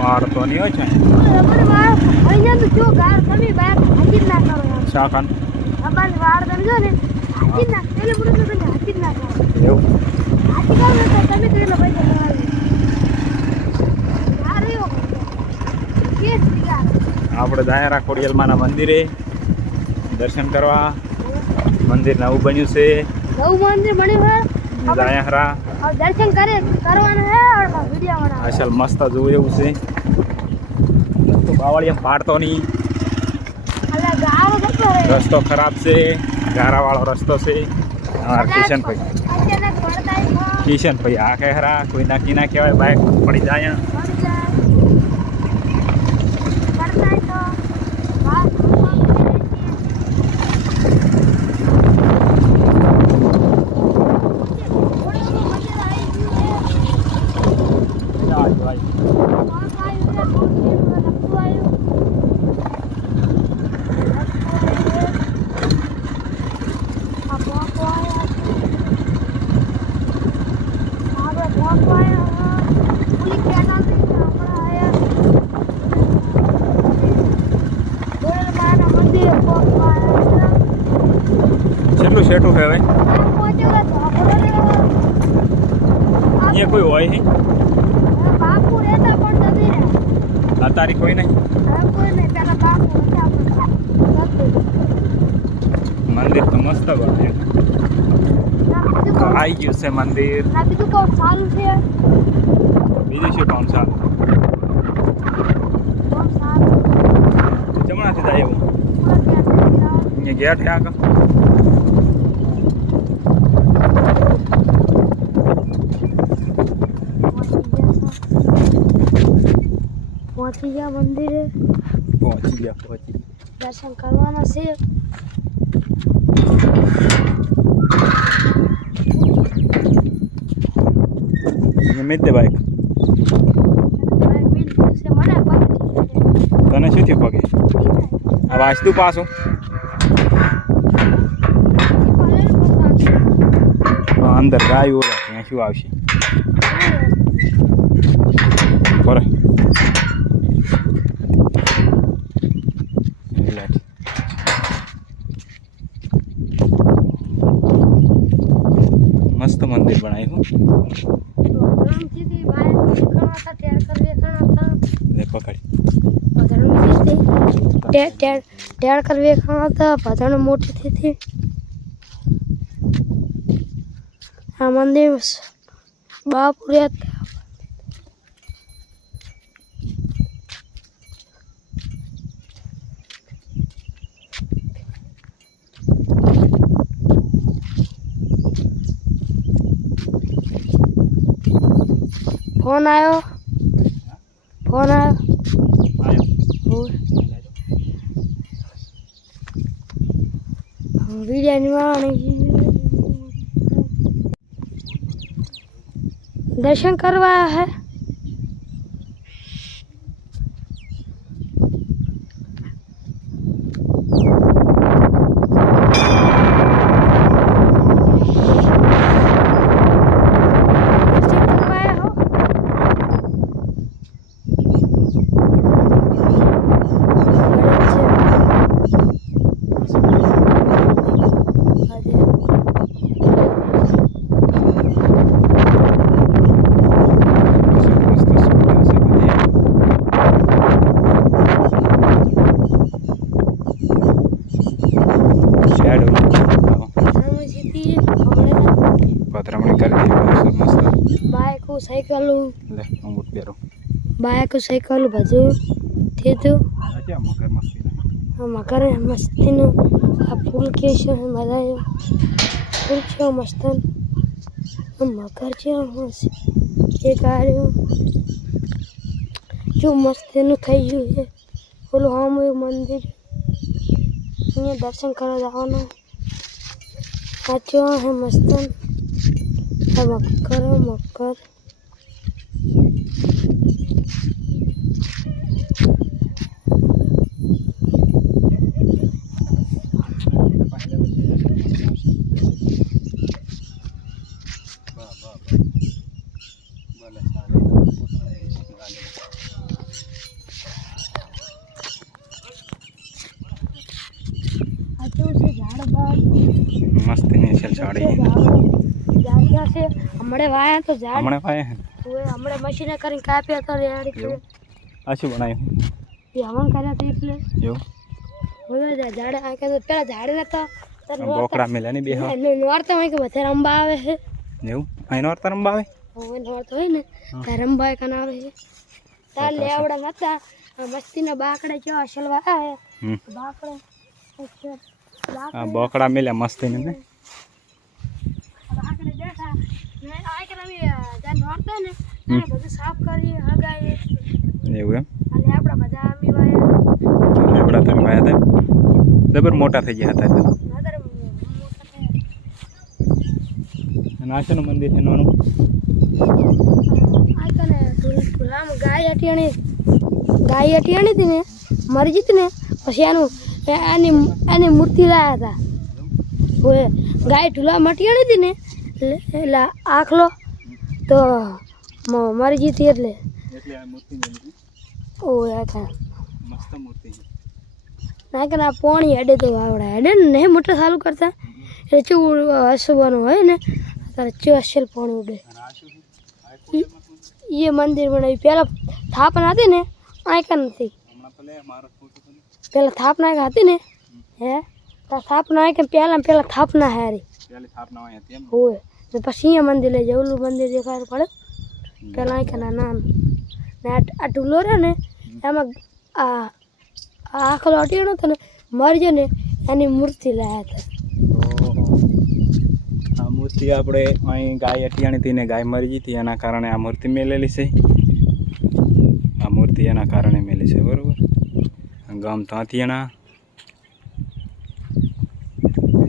पहाड़ तो नहीं हो चाहे अपन वार અહીંયા તો જો ગાર તમે બાર હાથી ના કરો યાર શાકન अपन वार સમજો ને હાથી ના પેલે પૂરું તો તમે હાથી ના કરો એવું હાથી કામ તો તમે કેટલો પૈસા લેવાય યાર એવો કેસ યાર આપણે દાયરા ખોડિયાલમાના મંદિરે દર્શન કરવા મંદિર નવું બન્યું છે નવું મંદિર બન્યું છે દાયરા और दर्शन करे करवाना है और वीडियो बनाना અસલ મસ્ત જોવું એવું છે તો બાવળિયા પાડતો નહીં અલા ગારો જતો રહે રસ્તો ખરાબ છે ગારાવાળો રસ્તો છે હા કિશનભાઈ અચાનક પડતા હે કિશનભાઈ આ કહેરા કોઈ નાખી ના કહેવાય બાઇક પડી જાય પડતા હે તો વાત કેટલું સેટું છે ભાઈ અહીંયા કોઈ હોય નહીં બાપુ રહેતા પણ નથી આ તારી કોઈ નહીં કોઈ નહીં પેલા બાપુ હતા મંદિર તો મસ્ત બનાવ્યું આવી ગયું છે મંદિર ના બીજું કોણ સારું છે બીજું શું કોણ સારું કોણ સારું જમણાથી જાય એવું અહીંયા ગયા ત્યાં આગળ પહોંચી ગયા મંદિરે પહોંચી ગયા દર્શન કરવાના છે મિત દે બાઈક તને શું થયું પગે આ વાંચતું પાછું અંદર ગાય ઓળે ત્યાં શું આવશે બરાબર મસ્ત મંદિર બનાવ્યું ટેડ કરવે ખાતા પધણ મોટી થઈ આ મંદિર બાપુ રહેતા फोन आयो वीडियो दर्शन करवाया है बाइक साइकिल भजो थे तो मकर मस्ती न फूल के मजा फूल छो मस्तन मकर छो एक आ जो मस्ती नु થઈ ગયું છે બોલો हम मंदिर ये दर्शन कर जाओ अच्छा है मस्तन मकर मकर ઝાડે ઝાડ ક્યાં છે હમણે વાયા તો ઝાડ હમણાં પાયે હે હમણે મશીને કરીને કાપ્યા તો રેડી છે આ શું બનાવ્યું એ હવન કર્યા તો એટલે એવું હવે ઝાડ આ કે પેલા ઝાડ નતા બોકડા મેલ્યા ની બે નોરતા હોય કે બધા રંબા આવે છે એવું અહીં નોરતા રંબા આવે હવે નોરતા હોય ને ત્યાં રંબા કન આવે છે તાર લેવડા નતા મસ્તીના બાકડા કેવા અસલવા આવે બાકડા આ બોકડા મેલ્યા મસ્તી ને બાકડે બેઠા ને આ કે અમે જ્યાં નોરતા ને ત્યાં બધું સાફ કરી હગાય એવું એમ અને આપડા બધા અમી વાયા લેવડા તમે વાયા હતા જબર મોટા થઈ ગયા હતા નદર અને આ શેનું મંદિર છે નાનું આ કને તુલામ ગાય અટિયાણી હતી ને મરી જીતી ને પછી એની મૂર્તિ લાયા હતા ઓય ગાય ઢુલા મટિયાણી હતી ને એટલે આખલો તો મરી જીતી એટલે આ મૂર્તિ મેલી ઓય આ મસ્ત મૂર્તિ છે ના કે ના પાણી હેડે તો આવડા હેડે ને નહીં મોટર ચાલુ કરતા એટલે ચેવું હસવાનું હોય ને ત્યારે ચેવું અસલ પાણી ઉડે એ મંદિર બનાવ્યું પહેલાં સ્થાપના હતી ને આંકા નથી પહેલાં સ્થાપના હતી ને હે તો સ્થાપના આંકે પહેલાં સ્થાપના હારી હોય ને પછી અહીંયા મંદિર લઈ જાય ઓલું મંદિર દેખાય પડે પહેલાં આંકાના નામ ને આ ટૂલો રહે ને એમાં આ આખલો અટીનો હતો ને મરી જાય ને એની મૂર્તિ લાયા હતા આ મૂર્તિ આપણે અહીં ગાય અટિયાણી હતી ને ગાય મરી ગઈ હતી એના કારણે આ મૂર્તિ મેલેલી છે આ મૂર્તિ એના કારણે મેલી છે બરોબર ગામ ત્યાંથી એના